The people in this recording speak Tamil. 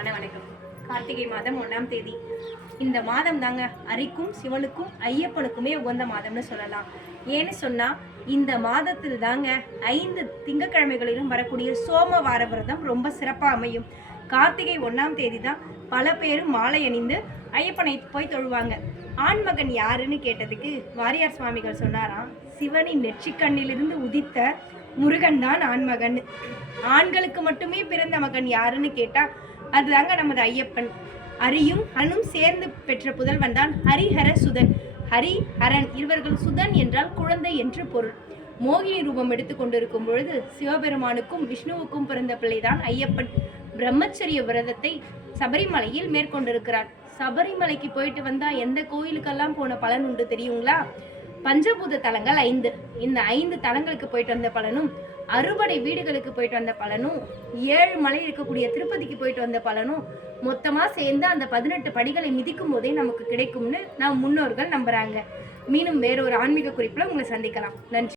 அன்பான வணக்கம். கார்த்திகை மாதம் 1ஆம் தேதி. இந்த மாதம் தாங்க ஹரிக்கும் சிவனுக்கும் ஐயப்பனுக்குமே உகந்த மாதம்னு சொல்லலாம். ஏன்னு சொன்னா இந்த மாதத்தில் தாங்க 5 திங்கக்கிழமைகளிலும் வரக்கூடிய சோமவார விரதம் ரொம்ப சிறப்பாக அமையும். கார்த்திகை 1ஆம் தேதி தான் பல பேரும் மாலை அணிந்து ஐயப்பனை போய் தொழுவாங்க. ஆண்மகன் யாருன்னு கேட்டதுக்கு வாரியார் சுவாமிகள் சொன்னாராம், சிவனின் நெற்றிக்கண்ணிலிருந்து உதித்த முருகன் தான் ஆண்மகன். ஆண்களுக்கு மட்டுமே பிறந்த மகன் யாருன்னு கேட்டா அதுதாங்க நமது ஐயப்பன். ஹரியும் ஹரனும் சேர்ந்து பெற்ற புதல்வன் தான் ஹரிஹர சுதன். ஹரி ஹரன் இருவர்கள் சுதன் என்றால் குழந்தை என்று பொருள். மோகினி ரூபம் எடுத்து கொண்டிருக்கும் பொழுது சிவபெருமானுக்கும் விஷ்ணுவுக்கும் பிறந்த பிள்ளைதான் ஐயப்பன். பிரம்மச்சரிய விரதத்தை சபரிமலையில் மேற்கொண்டிருக்கிறார். சபரிமலைக்கு போயிட்டு வந்தா எந்த கோயிலுக்கெல்லாம் போன பலன் உண்டு தெரியுங்களா? பஞ்சபூத தலங்கள் 5. இந்த 5 தலங்களுக்கு போயிட்டு வந்த பலனும், 60 வீடுகளுக்கு போயிட்டு வந்த பலனும், 7 மலை இருக்கக்கூடிய திருப்பதிக்கு போயிட்டு வந்த பலனும் மொத்தமா சேர்ந்து அந்த 18 படிகளை மிதிக்கும் போதே நமக்கு கிடைக்கும்னு நம் முன்னோர்கள் நம்புறாங்க. மீண்டும் வேறொரு ஆன்மீக குறிப்புல உங்களை சந்திக்கலாம். நன்றி.